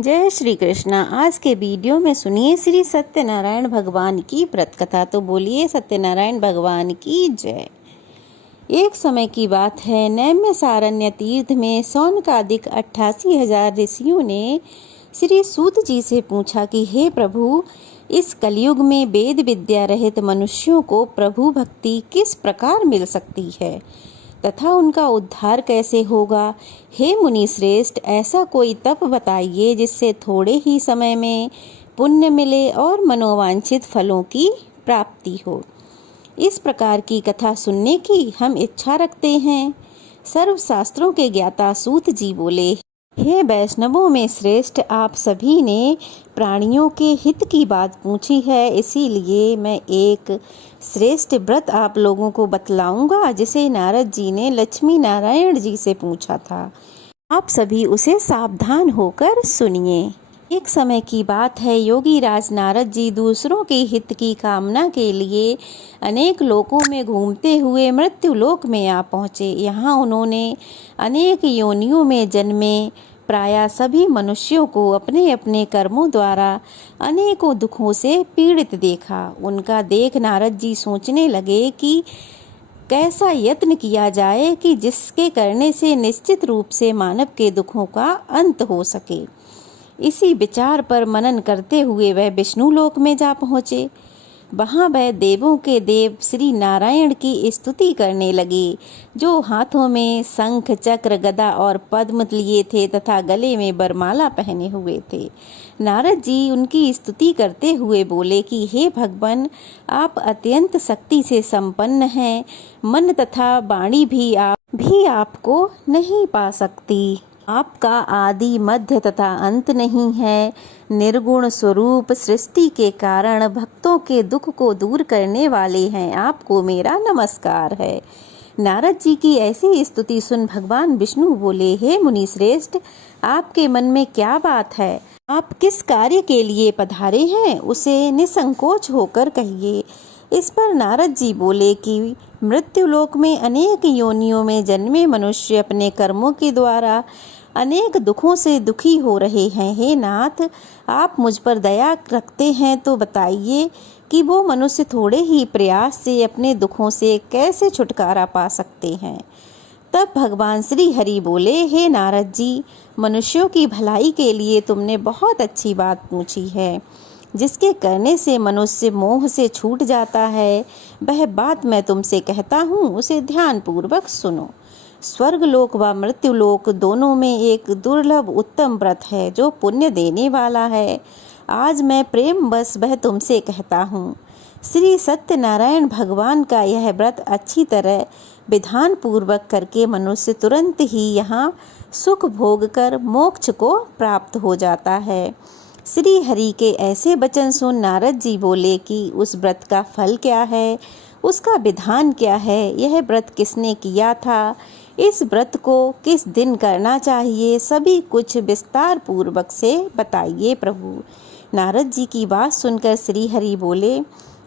जय श्री कृष्णा। आज के वीडियो में सुनिए श्री सत्यनारायण भगवान की व्रत कथा। तो बोलिए सत्यनारायण भगवान की जय। एक समय की बात है, नैमिषारण्य तीर्थ में सौनकादिक 88,000 ऋषियों ने श्री सूत जी से पूछा कि हे प्रभु, इस कलयुग में वेद विद्या रहित मनुष्यों को प्रभु भक्ति किस प्रकार मिल सकती है तथा उनका उद्धार कैसे होगा। हे मुनि श्रेष्ठ, ऐसा कोई तप बताइए जिससे थोड़े ही समय में पुण्य मिले और मनोवांछित फलों की प्राप्ति हो। इस प्रकार की कथा सुनने की हम इच्छा रखते हैं। सर्वशास्त्रों के ज्ञाता सूत जी बोले, हे वैष्णवों में श्रेष्ठ, आप सभी ने प्राणियों के हित की बात पूछी है, इसीलिए मैं एक श्रेष्ठ व्रत आप लोगों को बतलाऊंगा जिसे नारद जी ने लक्ष्मी नारायण जी से पूछा था। आप सभी उसे सावधान होकर सुनिए। एक समय की बात है, योगी राज नारद जी दूसरों के हित की कामना के लिए अनेक लोकों में घूमते हुए मृत्यु लोक में आ पहुँचे। यहाँ उन्होंने अनेक योनियों में जन्मे प्रायः सभी मनुष्यों को अपने अपने कर्मों द्वारा अनेकों दुखों से पीड़ित देखा। उनका देख नारद जी सोचने लगे कि कैसा यत्न किया जाए कि जिसके करने से निश्चित रूप से मानव के दुखों का अंत हो सके। इसी विचार पर मनन करते हुए वह विष्णु लोक में जा पहुँचे। वहाँ वह देवों के देव श्री नारायण की स्तुति करने लगे, जो हाथों में शंख चक्र गदा और पद्म लिए थे तथा गले में बरमाला पहने हुए थे। नारद जी उनकी स्तुति करते हुए बोले कि हे भगवान, आप अत्यंत शक्ति से संपन्न हैं, मन तथा वाणी भी आपको नहीं पा सकती। आपका आदि मध्य तथा अंत नहीं है। निर्गुण स्वरूप सृष्टि के कारण भक्तों के दुख को दूर करने वाले हैं। आपको मेरा नमस्कार है। नारद जी की ऐसी स्तुति सुन भगवान विष्णु बोले, हे मुनि श्रेष्ठ, आपके मन में क्या बात है? आप किस कार्य के लिए पधारे हैं, उसे निसंकोच होकर कहिए। इस पर नारद जी बोले कि मृत्युलोक में अनेक योनियों में जन्मे मनुष्य अपने कर्मों के द्वारा अनेक दुखों से दुखी हो रहे हैं। हे नाथ, आप मुझ पर दया रखते हैं तो बताइए कि वो मनुष्य थोड़े ही प्रयास से अपने दुखों से कैसे छुटकारा पा सकते हैं। तब भगवान श्री हरि बोले, हे नारद जी, मनुष्यों की भलाई के लिए तुमने बहुत अच्छी बात पूछी है। जिसके करने से मनुष्य मोह से छूट जाता है, वह बात मैं तुमसे कहता हूँ, उसे ध्यान पूर्वक सुनो। स्वर्गलोक व मृत्युलोक दोनों में एक दुर्लभ उत्तम व्रत है जो पुण्य देने वाला है। आज मैं प्रेम बस वह तुमसे कहता हूँ। श्री सत्यनारायण भगवान का यह व्रत अच्छी तरह विधान पूर्वक करके मनुष्य तुरंत ही यहाँ सुख भोग कर मोक्ष को प्राप्त हो जाता है। श्री हरि के ऐसे वचन सुन नारद जी बोले कि उस व्रत का फल क्या है, उसका विधान क्या है, यह व्रत किसने किया था, इस व्रत को किस दिन करना चाहिए, सभी कुछ विस्तार पूर्वक से बताइए प्रभु। नारद जी की बात सुनकर श्री हरि बोले,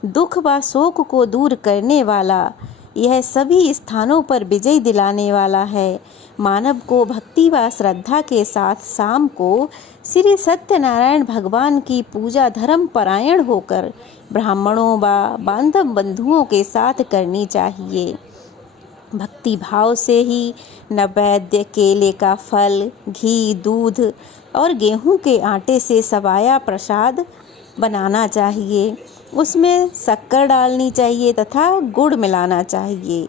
दुख व शोक को दूर करने वाला, यह सभी स्थानों पर विजय दिलाने वाला है। मानव को भक्ति व श्रद्धा के साथ शाम को श्री सत्यनारायण भगवान की पूजा धर्म परायण होकर ब्राह्मणों व बांधव बंधुओं के साथ करनी चाहिए। भक्ति भाव से ही नैवेद्य केले का फल, घी, दूध और गेहूं के आटे से सवाया प्रसाद बनाना चाहिए। उसमें शक्कर डालनी चाहिए तथा गुड़ मिलाना चाहिए।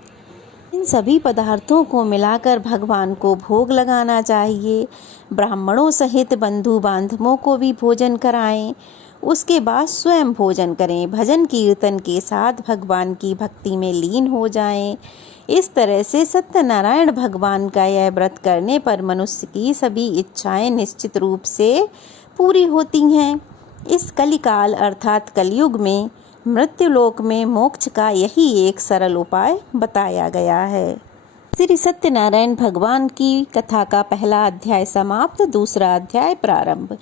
इन सभी पदार्थों को मिलाकर भगवान को भोग लगाना चाहिए। ब्राह्मणों सहित बंधु बांधवों को भी भोजन कराएं। उसके बाद स्वयं भोजन करें। भजन कीर्तन के साथ भगवान की भक्ति में लीन हो जाएं। इस तरह से सत्यनारायण भगवान का यह व्रत करने पर मनुष्य की सभी इच्छाएं निश्चित रूप से पूरी होती हैं। इस कलिकाल अर्थात कलयुग में मृत्युलोक में मोक्ष का यही एक सरल उपाय बताया गया है। श्री सत्यनारायण भगवान की कथा का पहला अध्याय समाप्त, दूसरा अध्याय प्रारंभ।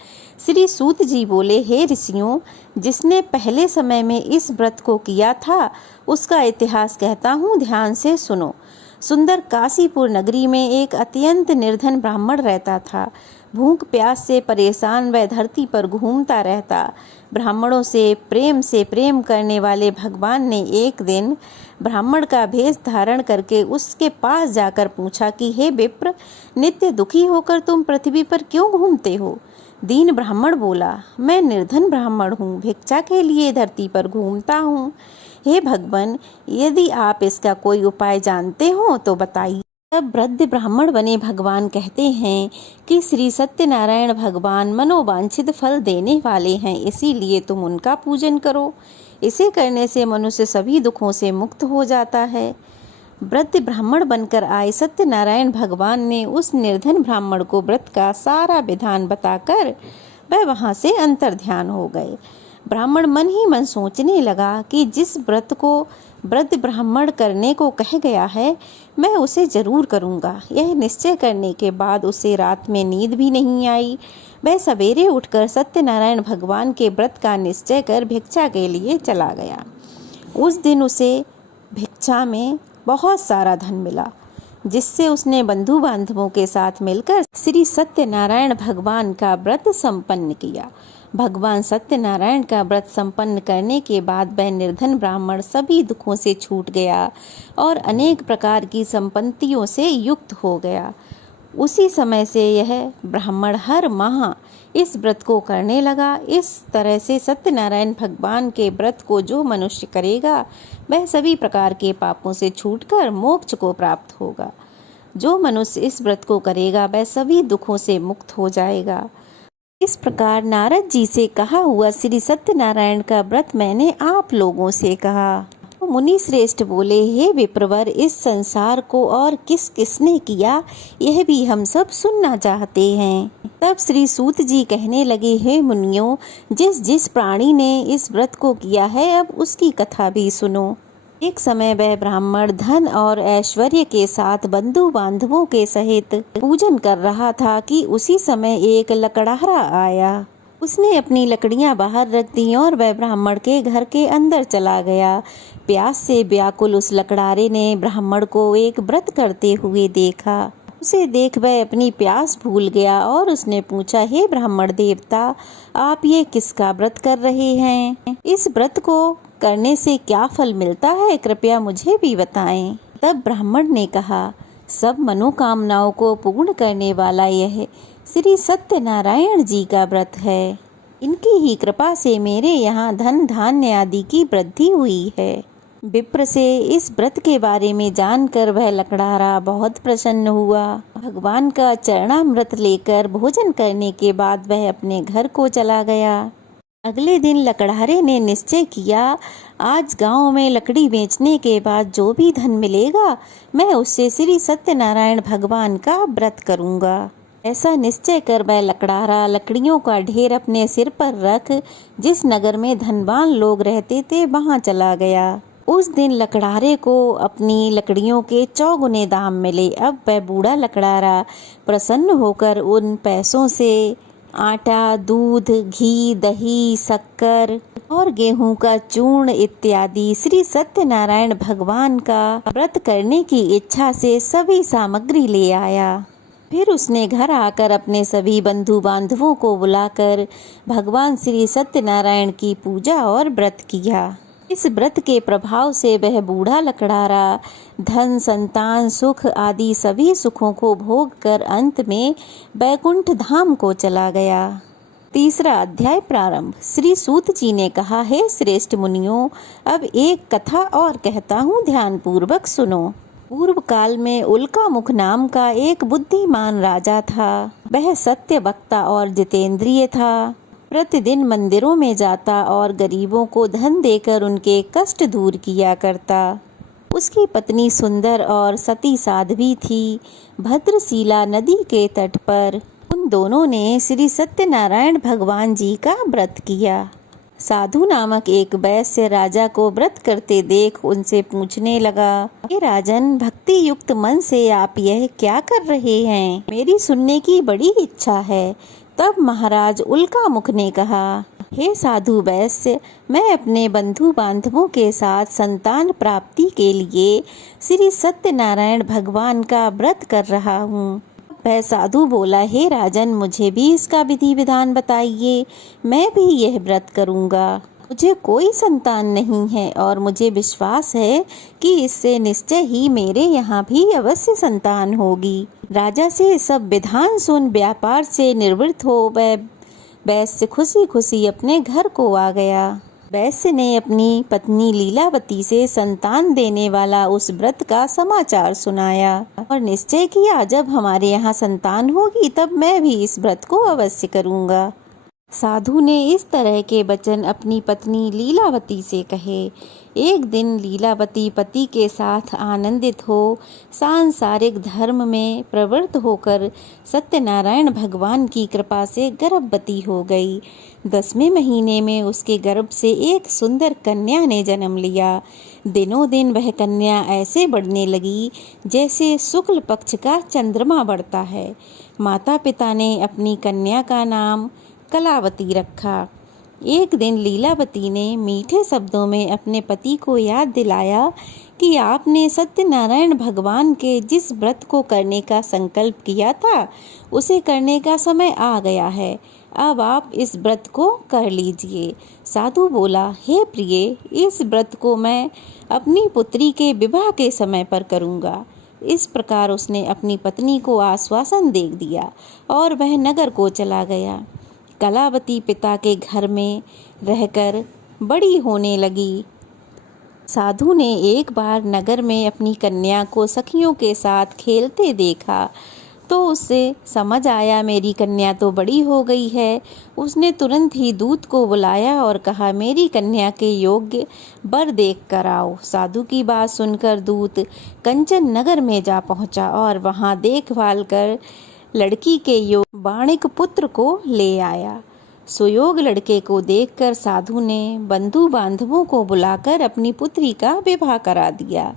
श्री सूत जी बोले, हे ऋषियों, जिसने पहले समय में इस व्रत को किया था उसका इतिहास कहता हूँ, ध्यान से सुनो। सुंदर काशीपुर नगरी में एक अत्यंत निर्धन ब्राह्मण रहता था। भूख प्यास से परेशान वह धरती पर घूमता रहता। ब्राह्मणों से प्रेम करने वाले भगवान ने एक दिन ब्राह्मण का भेष धारण करके उसके पास जाकर पूछा कि हे विप्र, नित्य दुखी होकर तुम पृथ्वी पर क्यों घूमते हो? दीन ब्राह्मण बोला, मैं निर्धन ब्राह्मण हूँ, भिक्षा के लिए धरती पर घूमता हूँ। हे भगवान, यदि आप इसका कोई उपाय जानते हो तो बताइए। तब वृद्ध ब्राह्मण बने भगवान कहते हैं कि श्री सत्यनारायण भगवान मनोवांछित फल देने वाले हैं, इसीलिए तुम उनका पूजन करो। इसे करने से मनुष्य सभी दुखों से मुक्त हो जाता है। वृद्ध ब्राह्मण बनकर आए सत्यनारायण भगवान ने उस निर्धन ब्राह्मण को व्रत का सारा विधान बताकर वह वहाँ से अंतर्ध्यान हो गए। ब्राह्मण मन ही मन सोचने लगा कि जिस व्रत को वृद्ध ब्राह्मण करने को कह गया है, मैं उसे जरूर करूँगा। यह निश्चय करने के बाद उसे रात में नींद भी नहीं आई। वह सवेरे उठकर सत्यनारायण भगवान के व्रत का निश्चय कर भिक्षा के लिए चला गया। उस दिन उसे भिक्षा में बहुत सारा धन मिला, जिससे उसने बंधु बांधवों के साथ मिलकर श्री सत्यनारायण भगवान का व्रत संपन्न किया। भगवान सत्यनारायण का व्रत संपन्न करने के बाद वह निर्धन ब्राह्मण सभी दुखों से छूट गया और अनेक प्रकार की संपत्तियों से युक्त हो गया। उसी समय से यह ब्राह्मण हर माह इस व्रत को करने लगा। इस तरह से सत्यनारायण भगवान के व्रत को जो मनुष्य करेगा वह सभी प्रकार के पापों से छूटकर मोक्ष को प्राप्त होगा। जो मनुष्य इस व्रत को करेगा वह सभी दुखों से मुक्त हो जाएगा। इस प्रकार नारद जी से कहा हुआ श्री सत्यनारायण का व्रत मैंने आप लोगों से कहा। मुनि श्रेष्ठ बोले, हे विप्रवर, इस संसार को और किस किसने किया यह भी हम सब सुनना चाहते हैं। तब श्री सूत जी कहने लगे, हे मुनियों, जिस जिस प्राणी ने इस व्रत को किया है अब उसकी कथा भी सुनो। एक समय वह ब्राह्मण धन और ऐश्वर्य के साथ बंधु बांधवों के सहित पूजन कर रहा था कि उसी समय एक लकड़हारा आया। उसने अपनी लकड़ियां बाहर रख दी और वह ब्राह्मण के घर के अंदर चला गया। प्यास से व्याकुल उस लकड़हारे ने ब्राह्मण को एक व्रत करते हुए देखा। उसे देख वह अपनी प्यास भूल गया और उसने पूछा, हे ब्राह्मण देवता, आप ये किसका व्रत कर रहे हैं? इस व्रत को करने से क्या फल मिलता है, कृपया मुझे भी बताएं। तब ब्राह्मण ने कहा, सब मनोकामनाओं को पूर्ण करने वाला यह श्री सत्यनारायण जी का व्रत है। इनकी ही कृपा से मेरे यहाँ धन धान्य आदि की वृद्धि हुई है। विप्र से इस व्रत के बारे में जानकर वह लकड़हारा बहुत प्रसन्न हुआ। भगवान का चरणामृत लेकर भोजन करने के बाद वह अपने घर को चला गया। अगले दिन लकड़हारे ने निश्चय किया, आज गांव में लकड़ी बेचने के बाद जो भी धन मिलेगा मैं उससे श्री सत्यनारायण भगवान का व्रत करूंगा। ऐसा निश्चय कर वह लकड़हारा लकड़ियों का ढेर अपने सिर पर रख जिस नगर में धनवान लोग रहते थे वहां चला गया। उस दिन लकड़हारे को अपनी लकड़ियों के 4 गुने दाम मिले। अब वह बूढ़ा लकड़हारा प्रसन्न होकर उन पैसों से आटा, दूध, घी, दही, शक्कर और गेहूं का चूर्ण इत्यादि श्री सत्यनारायण भगवान का व्रत करने की इच्छा से सभी सामग्री ले आया। फिर उसने घर आकर अपने सभी बंधु बांधवों को बुलाकर भगवान श्री सत्यनारायण की पूजा और व्रत किया। इस व्रत के प्रभाव से वह बूढ़ा लकड़हारा धन, संतान, सुख आदि सभी सुखों को भोग कर अंत में बैकुंठ धाम को चला गया। 3रा अध्याय प्रारंभ। श्री सूत जी ने कहा, हे श्रेष्ठ मुनियों, अब एक कथा और कहता हूँ, ध्यान पूर्वक सुनो। पूर्व काल में उल्कामुख नाम का एक बुद्धिमान राजा था। वह सत्य वक्ता और जितेंद्रिय था। प्रतिदिन मंदिरों में जाता और गरीबों को धन देकर उनके कष्ट दूर किया करता। उसकी पत्नी सुंदर और सती साध्वी थी। भद्रशिला नदी के तट पर उन दोनों ने श्री सत्यनारायण भगवान जी का व्रत किया। साधु नामक एक वैश्य राजा को व्रत करते देख उनसे पूछने लगा, हे राजन, भक्ति युक्त मन से आप यह क्या कर रहे हैं? मेरी सुनने की बड़ी इच्छा है। तब महाराज उल्कामुख ने कहा, हे साधु वैश्य, मैं अपने बंधु बांधवों के साथ संतान प्राप्ति के लिए श्री सत्यनारायण भगवान का व्रत कर रहा हूँ। वह साधु बोला, हे राजन, मुझे भी इसका विधि विधान बताइए, मैं भी यह व्रत करूँगा। मुझे कोई संतान नहीं है और मुझे विश्वास है कि इससे निश्चय ही मेरे यहाँ भी अवश्य संतान होगी। राजा से सब विधान सुन व्यापार से निवृत्त हो वह वैश्य खुशी खुशी अपने घर को आ गया। वैश्य ने अपनी पत्नी लीलावती से संतान देने वाला उस व्रत का समाचार सुनाया और निश्चय किया, जब हमारे यहाँ संतान होगी तब मैं भी इस व्रत को अवश्य करूँगा। साधु ने इस तरह के वचन अपनी पत्नी लीलावती से कहे। एक दिन लीलावती पति के साथ आनंदित हो सांसारिक धर्म में प्रवृत्त होकर सत्यनारायण भगवान की कृपा से गर्भवती हो गई। 10वें महीने में उसके गर्भ से एक सुंदर कन्या ने जन्म लिया। दिनों दिन वह कन्या ऐसे बढ़ने लगी जैसे शुक्ल पक्ष का चंद्रमा बढ़ता है। माता पिता ने अपनी कन्या का नाम कलावती रखा। एक दिन लीलावती ने मीठे शब्दों में अपने पति को याद दिलाया कि आपने सत्यनारायण भगवान के जिस व्रत को करने का संकल्प किया था उसे करने का समय आ गया है। अब आप इस व्रत को कर लीजिए। साधु बोला, हे प्रिय, इस व्रत को मैं अपनी पुत्री के विवाह के समय पर करूँगा। इस प्रकार उसने अपनी पत्नी को आश्वासन दे दिया और वह नगर को चला गया। कलावती पिता के घर में रहकर बड़ी होने लगी। साधु ने एक बार नगर में अपनी कन्या को सखियों के साथ खेलते देखा तो उसे समझ आया, मेरी कन्या तो बड़ी हो गई है। उसने तुरंत ही दूत को बुलाया और कहा, मेरी कन्या के योग्य वर देख कर आओ। साधु की बात सुनकर दूत कंचन नगर में जा पहुंचा और वहां देखभाल कर लड़की के योग बाणिक पुत्र को ले आया। सुयोग लड़के को देखकर साधु ने बंधु बांधवों को बुलाकर अपनी पुत्री का विवाह करा दिया।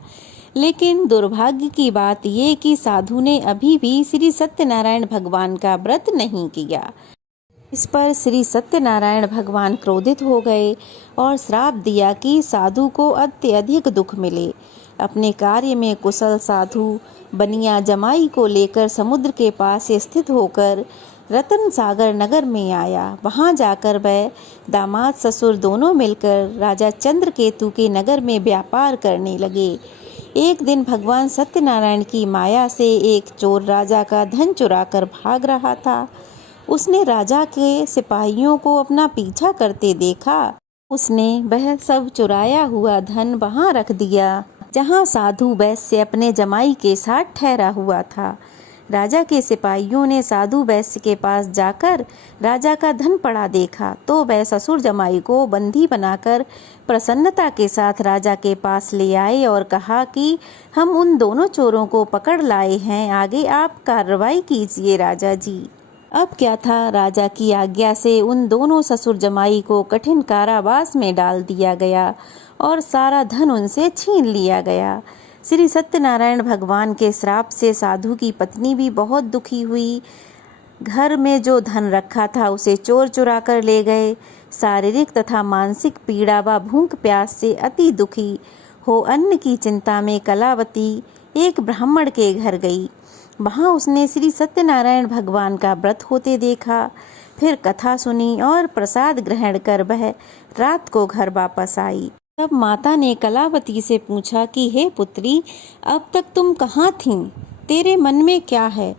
लेकिन दुर्भाग्य की बात ये कि साधु ने अभी भी श्री सत्यनारायण भगवान का व्रत नहीं किया। इस पर श्री सत्यनारायण भगवान क्रोधित हो गए और श्राप दिया कि साधु को अत्यधिक दुख मिले। अपने कार्य में कुशल साधु बनिया जमाई को लेकर समुद्र के पास स्थित होकर रतन सागर नगर में आया। वहां जाकर वह दामाद ससुर दोनों मिलकर राजा चंद्रकेतु के नगर में व्यापार करने लगे। एक दिन भगवान सत्यनारायण की माया से एक चोर राजा का धन चुराकर भाग रहा था। उसने राजा के सिपाहियों को अपना पीछा करते देखा। उसने वह सब चुराया हुआ धन वहां रख दिया जहां साधु वैश्य अपने जमाई के साथ ठहरा हुआ था। राजा के सिपाहियों ने साधु वैश्य के पास जाकर राजा का धन पड़ा देखा तो वह ससुर जमाई को बंदी बनाकर प्रसन्नता के साथ राजा के पास ले आए और कहा कि हम उन दोनों चोरों को पकड़ लाए हैं, आगे आप कार्रवाई कीजिए राजा जी। अब क्या था, राजा की आज्ञा से उन दोनों ससुर जमाई को कठिन कारावास में डाल दिया गया और सारा धन उनसे छीन लिया गया। श्री सत्यनारायण भगवान के श्राप से साधु की पत्नी भी बहुत दुखी हुई। घर में जो धन रखा था उसे चोर चुरा कर ले गए। शारीरिक तथा मानसिक पीड़ा व भूख प्यास से अति दुखी हो अन्न की चिंता में कलावती एक ब्राह्मण के घर गई। वहां उसने श्री सत्यनारायण भगवान का व्रत होते देखा। फिर कथा सुनी और प्रसाद ग्रहण कर वह रात को घर वापस आई। तब माता ने कलावती से पूछा कि हे पुत्री, अब तक तुम कहाँ थीं? तेरे मन में क्या है?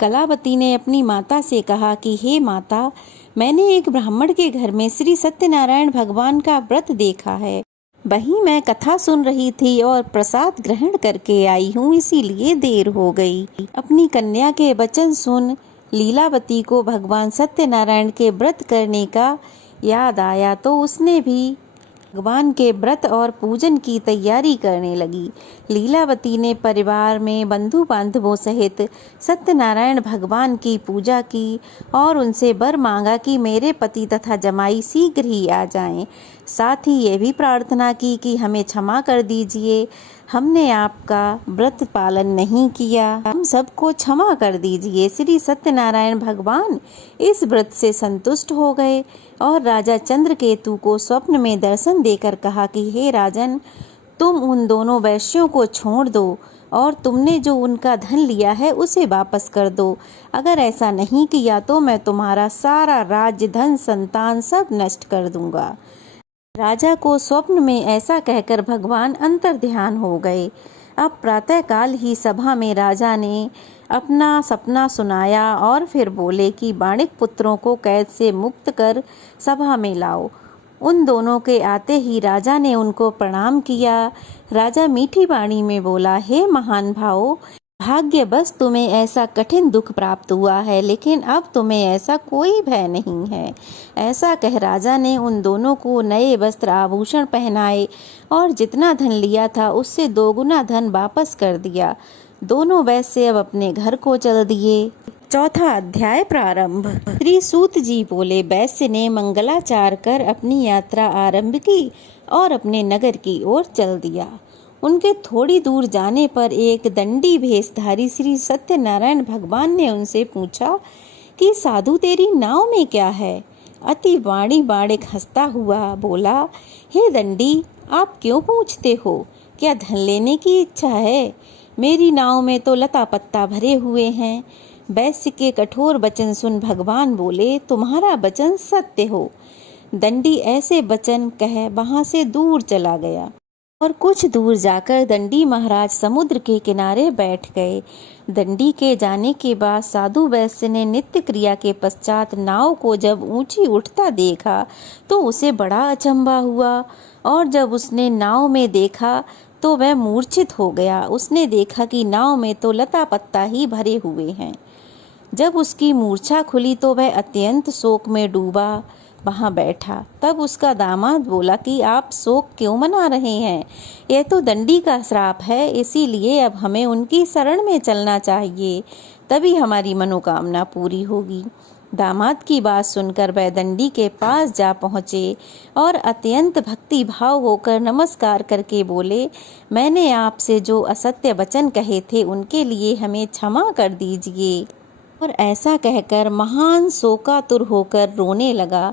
कलावती ने अपनी माता से कहा कि हे माता, मैंने एक ब्राह्मण के घर में श्री सत्यनारायण भगवान का व्रत देखा है। वहीं मैं कथा सुन रही थी और प्रसाद ग्रहण करके आई हूँ, इसीलिए देर हो गई। अपनी कन्या के वचन सुन लीलावती को भगवान सत्यनारायण के व्रत करने का याद आया तो उसने भी भगवान के व्रत और पूजन की तैयारी करने लगी। लीलावती ने परिवार में बंधु बांधवों सहित सत्यनारायण भगवान की पूजा की और उनसे वर मांगा कि मेरे पति तथा जमाई शीघ्र ही आ जाएं। साथ ही ये भी प्रार्थना की कि हमें क्षमा कर दीजिए, हमने आपका व्रत पालन नहीं किया, हम सबको क्षमा कर दीजिए। श्री सत्यनारायण भगवान इस व्रत से संतुष्ट हो गए और राजा चंद्रकेतु को स्वप्न में दर्शन देकर कहा कि हे राजन, तुम उन दोनों वैश्यों को छोड़ दो और तुमने जो उनका धन लिया है उसे वापस कर दो। अगर ऐसा नहीं किया तो मैं तुम्हारा सारा राज्य, धन, संतान सब नष्ट कर दूंगा। राजा को स्वप्न में ऐसा कहकर भगवान अंतर्ध्यान हो गए। अब प्रातःकाल ही सभा में राजा ने अपना सपना सुनाया और फिर बोले कि बाणिक पुत्रों को कैद से मुक्त कर सभा में लाओ। उन दोनों के आते ही राजा ने उनको प्रणाम किया। राजा मीठी वाणी में बोला, हे महान भावों, भाग्य बस तुम्हें ऐसा कठिन दुख प्राप्त हुआ है, लेकिन अब तुम्हें ऐसा कोई भय नहीं है। ऐसा कह राजा ने उन दोनों को नए वस्त्र आभूषण पहनाए और जितना धन लिया था उससे दोगुना धन वापस कर दिया। दोनों वैश्य अब अपने घर को चल दिए। चौथा अध्याय प्रारंभ। श्री सूत जी बोले, वैश्य ने मंगलाचार कर अपनी यात्रा आरंभ की और अपने नगर की ओर चल दिया। उनके थोड़ी दूर जाने पर एक दंडी भेषधारी श्री सत्यनारायण भगवान ने उनसे पूछा कि साधु तेरी नाव में क्या है? अति वाणी बाणिक हंसता हुआ बोला, हे दंडी, आप क्यों पूछते हो? क्या धन लेने की इच्छा है? मेरी नाव में तो लता पत्ता भरे हुए हैं। वैश्य के कठोर वचन सुन भगवान बोले, तुम्हारा वचन सत्य हो। दंडी ऐसे वचन कह वहां से दूर चला गया और कुछ दूर जाकर दंडी महाराज समुद्र के किनारे बैठ गए। दंडी के जाने के बाद साधु वैश्य ने नित्य क्रिया के पश्चात नाव को जब ऊंची उठता देखा तो उसे बड़ा अचंभा हुआ और जब उसने नाव में देखा तो वह मूर्छित हो गया। उसने देखा कि नाव में तो लता पत्ता ही भरे हुए हैं। जब उसकी मूर्छा खुली तो वह अत्यंत शोक में डूबा वहां बैठा। तब उसका दामाद बोला कि आप शोक क्यों मना रहे हैं? यह तो दंडी का श्राप है, इसीलिए अब हमें उनकी शरण में चलना चाहिए, तभी हमारी मनोकामना पूरी होगी। दामाद की बात सुनकर वह दंडी के पास जा पहुँचे और अत्यंत भक्ति भाव होकर नमस्कार करके बोले, मैंने आपसे जो असत्य वचन कहे थे उनके लिए हमें क्षमा कर दीजिए। और ऐसा कहकर महान शोकातुर होकर रोने लगा।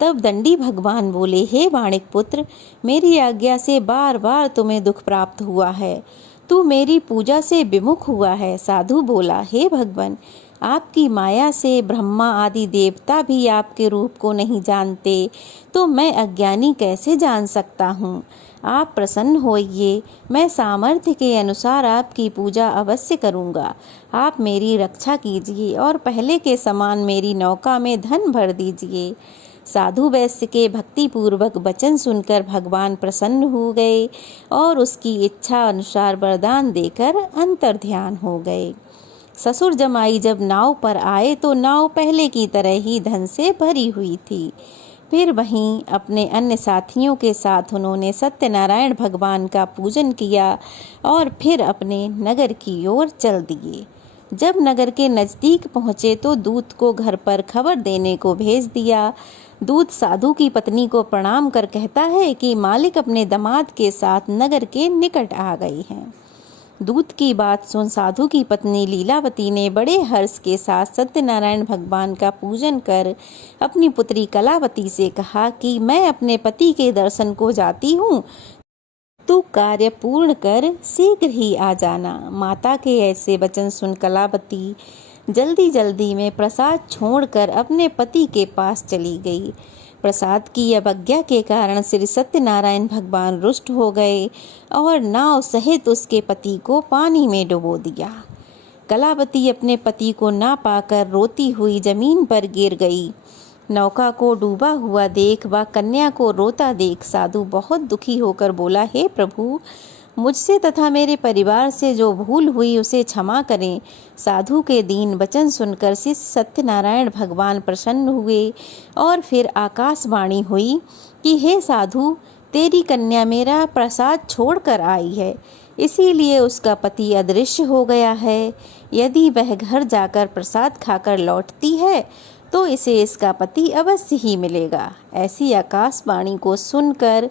तब दंडी भगवान बोले, हे बाणिक पुत्र, मेरी आज्ञा से बार बार तुम्हें दुख प्राप्त हुआ है। तू मेरी पूजा से विमुख हुआ है। साधु बोला, हे भगवान, आपकी माया से ब्रह्मा आदि देवता भी आपके रूप को नहीं जानते, तो मैं अज्ञानी कैसे जान सकता हूँ? आप प्रसन्न होइए, मैं सामर्थ्य के अनुसार आपकी पूजा अवश्य करूँगा। आप मेरी रक्षा कीजिए और पहले के समान मेरी नौका में धन भर दीजिए। साधु वैश्य के भक्तिपूर्वक वचन सुनकर भगवान प्रसन्न हो गए और उसकी इच्छा अनुसार वरदान देकर अंतर्ध्यान हो गए। ससुर जमाई जब नाव पर आए तो नाव पहले की तरह ही धन से भरी हुई थी। फिर वहीं अपने अन्य साथियों के साथ उन्होंने सत्यनारायण भगवान का पूजन किया और फिर अपने नगर की ओर चल दिए। जब नगर के नज़दीक पहुँचे तो दूत को घर पर खबर देने को भेज दिया। दूत साधु की पत्नी को प्रणाम कर कहता है कि मालिक अपने दामाद के साथ नगर के निकट आ गई हैं। दूत की बात सुन साधु की पत्नी लीलावती ने बड़े हर्ष के साथ सत्यनारायण भगवान का पूजन कर अपनी पुत्री कलावती से कहा कि मैं अपने पति के दर्शन को जाती हूँ, तू कार्य पूर्ण कर शीघ्र ही आ जाना। माता के ऐसे वचन सुन कलावती जल्दी जल्दी में प्रसाद छोड़कर अपने पति के पास चली गई। प्रसाद की अवज्ञा के कारण श्री सत्यनारायण भगवान रुष्ट हो गए और नाव सहित उसके पति को पानी में डुबो दिया। कलावती अपने पति को ना पाकर रोती हुई जमीन पर गिर गई। नौका को डूबा हुआ देख व कन्या को रोता देख साधु बहुत दुखी होकर बोला, हे प्रभु, मुझसे तथा मेरे परिवार से जो भूल हुई उसे क्षमा करें। साधु के दीन वचन सुनकर श्री सत्यनारायण भगवान प्रसन्न हुए और फिर आकाशवाणी हुई कि हे साधु, तेरी कन्या मेरा प्रसाद छोड़कर आई है, इसीलिए उसका पति अदृश्य हो गया है। यदि वह घर जाकर प्रसाद खाकर लौटती है तो इसे इसका पति अवश्य ही मिलेगा। ऐसी आकाशवाणी को सुनकर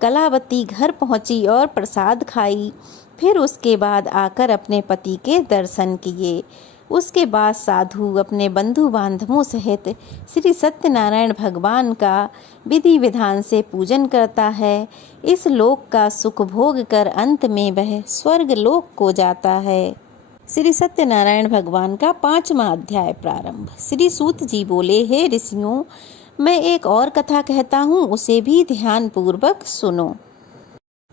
कलावती घर पहुंची और प्रसाद खाई। फिर उसके बाद आकर अपने पति के दर्शन किए। उसके बाद साधु अपने बंधु बांधवों सहित श्री सत्यनारायण भगवान का विधि विधान से पूजन करता है। इस लोक का सुख भोग कर अंत में वह स्वर्ग लोक को जाता है। श्री सत्यनारायण भगवान का 5वां अध्याय प्रारंभ। श्री सूत जी बोले, हे ऋषियों, मैं एक और कथा कहता हूँ, उसे भी ध्यान पूर्वक सुनो।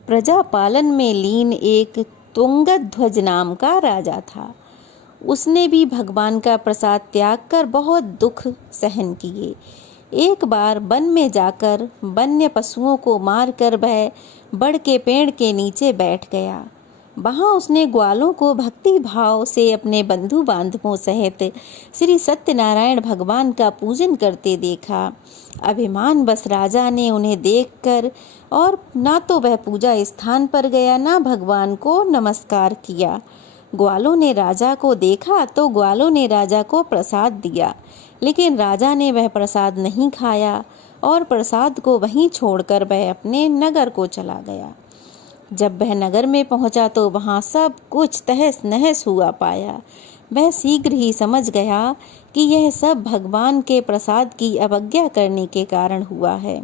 प्रजा पालन में लीन एक तुंगध्वज नाम का राजा था। उसने भी भगवान का प्रसाद त्याग कर बहुत दुख सहन किए। एक बार वन में जाकर वन्य पशुओं को मारकर वह बड़ के पेड़ के नीचे बैठ गया। वहाँ उसने ग्वालों को भक्ति भाव से अपने बंधु बांधवों सहित श्री सत्यनारायण भगवान का पूजन करते देखा। अभिमान बस राजा ने उन्हें देखकर और ना तो वह पूजा स्थान पर गया, ना भगवान को नमस्कार किया। ग्वालों ने राजा को देखा तो ग्वालों ने राजा को प्रसाद दिया, लेकिन राजा ने वह प्रसाद नहीं खाया और प्रसाद को वहीं छोड़कर वह अपने नगर को चला गया। जब वह नगर में पहुंचा तो वहां सब कुछ तहस नहस हुआ पाया। वह शीघ्र ही समझ गया कि यह सब भगवान के प्रसाद की अवज्ञा करने के कारण हुआ है।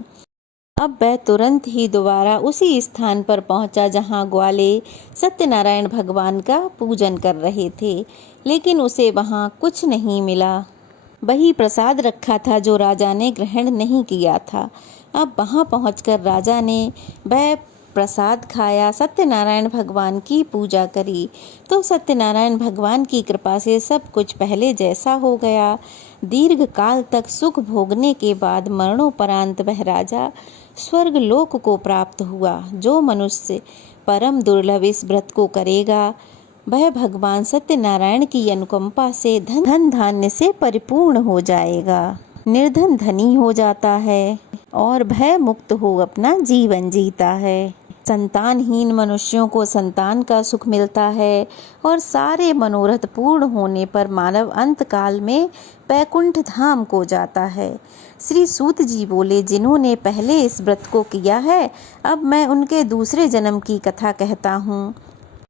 अब वह तुरंत ही दोबारा उसी स्थान पर पहुंचा जहां ग्वाले सत्यनारायण भगवान का पूजन कर रहे थे, लेकिन उसे वहां कुछ नहीं मिला। वही प्रसाद रखा था जो राजा ने ग्रहण नहीं किया था। अब वहां पहुंचकर राजा ने वह प्रसाद खाया, सत्यनारायण भगवान की पूजा करी तो सत्यनारायण भगवान की कृपा से सब कुछ पहले जैसा हो गया। दीर्घ काल तक सुख भोगने के बाद मरणोपरांत वह राजा स्वर्ग लोक को प्राप्त हुआ। जो मनुष्य परम दुर्लभ इस व्रत को करेगा, वह भगवान सत्यनारायण की अनुकंपा से धन धान्य से परिपूर्ण हो जाएगा, निर्धन धनी हो जाता है और भय मुक्त हो अपना जीवन जीता है। संतानहीन मनुष्यों को संतान का सुख मिलता है और सारे मनोरथ पूर्ण होने पर मानव अंत काल में वैकुंठ धाम को जाता है। श्री सूत जी बोले, जिन्होंने पहले इस व्रत को किया है, अब मैं उनके दूसरे जन्म की कथा कहता हूँ,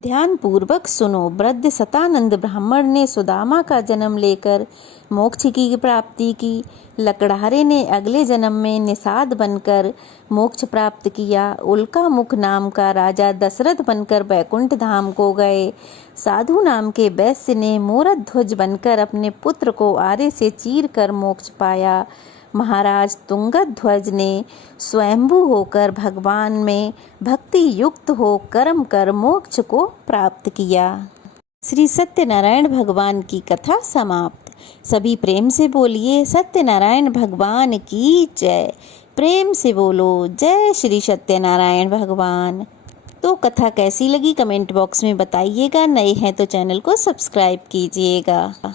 ध्यान पूर्वक सुनो। वृद्ध सतानंद ब्राह्मण ने सुदामा का जन्म लेकर मोक्ष की प्राप्ति की। लकड़हारे ने अगले जन्म में निषाद बनकर मोक्ष प्राप्त किया। उल्का मुख नाम का राजा दशरथ बनकर वैकुंठ धाम को गए। साधु नाम के वैश्य ने मोरध्वज बनकर अपने पुत्र को आरे से चीर कर मोक्ष पाया। महाराज तुंगध्वज ने स्वयंभू होकर भगवान में भक्ति युक्त हो कर्म कर मोक्ष को प्राप्त किया। श्री सत्यनारायण भगवान की कथा समाप्त। सभी प्रेम से बोलिए सत्यनारायण भगवान की जय। प्रेम से बोलो जय श्री सत्यनारायण भगवान। तो कथा कैसी लगी कमेंट बॉक्स में बताइएगा। नए हैं तो चैनल को सब्सक्राइब कीजिएगा।